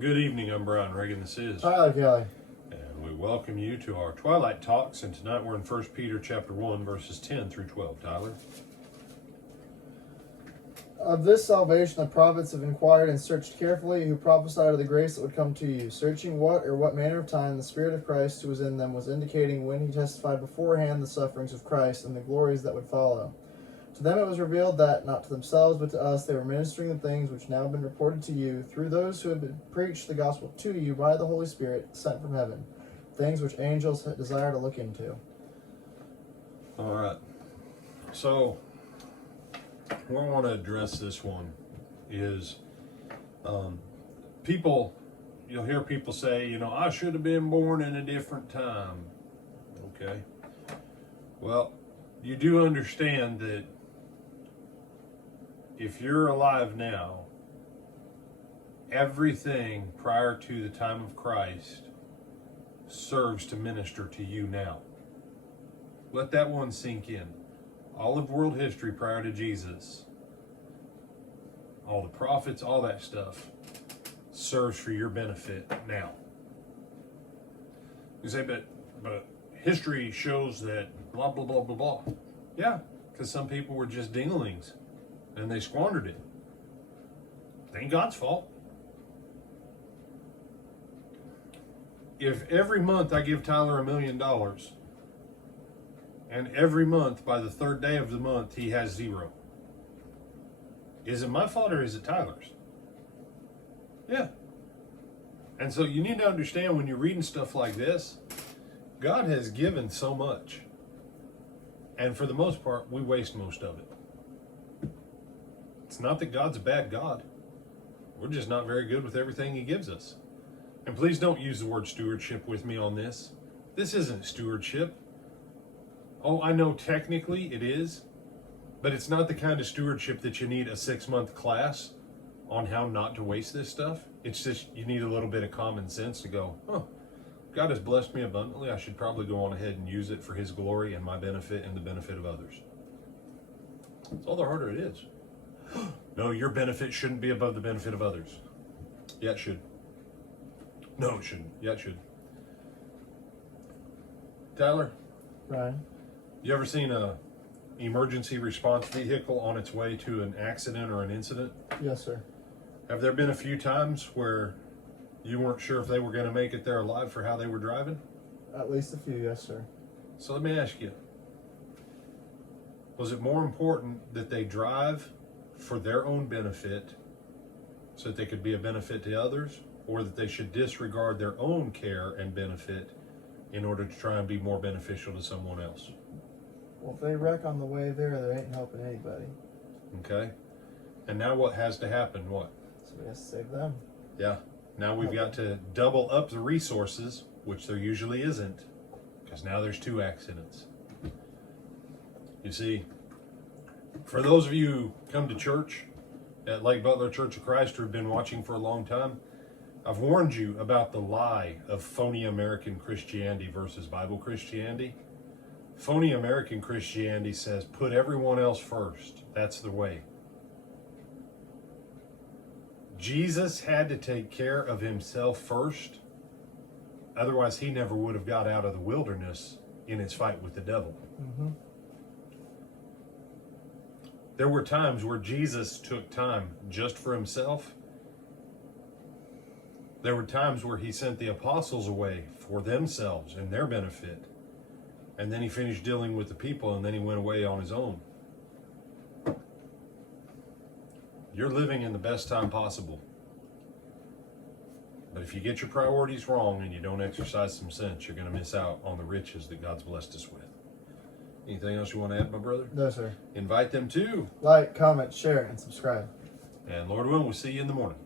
Good evening, I'm Brian Reagan, this is. Hi, Kelly. And we welcome you to our Twilight Talks, and tonight we're in 1 Peter chapter 1, verses 10 through 12. Tyler? Of this salvation the prophets have inquired and searched carefully, who prophesied of the grace that would come to you, searching what manner of time the Spirit of Christ who was in them was indicating when he testified beforehand the sufferings of Christ and the glories that would follow. To them it was revealed that, not to themselves but to us, they were ministering the things which now have been reported to you, through those who have been preached the gospel to you by the Holy Spirit sent from heaven, things which angels desire to look into. All right. So, where I want to address this one is people, you'll hear people say, I should have been born in a different time. Okay. Well, you do understand that if you're alive now, everything prior to the time of Christ serves to minister to you now. Let that one sink in. All of world history prior to Jesus, all the prophets, all that stuff serves for your benefit now. You say, but history shows that blah, blah, blah, blah, blah. Yeah, because some people were just dinglings and they squandered it. It ain't God's fault. If every month I give Tyler $1 million, and every month by the third day of the month he has zero, is it my fault or is it Tyler's? Yeah. And so you need to understand, when you're reading stuff like this, God has given so much. And for the most part, we waste most of it. It's not that God's a bad God. We're just not very good with everything he gives us. And please don't use the word stewardship with me on this. This isn't stewardship. Oh, I know technically it is, but it's not the kind of stewardship that you need a 6-month class on how not to waste this stuff. It's just you need a little bit of common sense to go, God has blessed me abundantly. I should probably go on ahead and use it for his glory and my benefit and the benefit of others. That's all the harder it is. No, your benefit shouldn't be above the benefit of others. Yeah, it should. No, it shouldn't. Yeah, it should. Tyler? Ryan? You ever seen a emergency response vehicle on its way to an accident or an incident? Yes, sir. Have there been a few times where you weren't sure if they were going to make it there alive for how they were driving? At least a few, yes, sir. So let me ask you, was it more important that they drive for their own benefit so that they could be a benefit to others, or that they should disregard their own care and benefit in order to try and be more beneficial to someone else? Well, if they wreck on the way there, they ain't helping anybody. Okay. And now what has to happen? What? So we have to save them. Yeah. Now we've got to double up the resources, which there usually isn't, because now there's 2 accidents. You see, for those of you who come to church at Lake Butler Church of Christ who have been watching for a long time, I've warned you about the lie of phony American Christianity versus Bible Christianity. Phony American Christianity says, put everyone else first. That's the way. Jesus had to take care of himself first. Otherwise, he never would have got out of the wilderness in his fight with the devil. Mm-hmm. There were times where Jesus took time just for himself. There were times where he sent the apostles away for themselves and their benefit. And then he finished dealing with the people, and then he went away on his own. You're living in the best time possible. But if you get your priorities wrong and you don't exercise some sense, you're going to miss out on the riches that God's blessed us with. Anything else you want to add, my brother? No, sir. Invite them to. Like, comment, share, and subscribe. And Lord willing, we'll see you in the morning.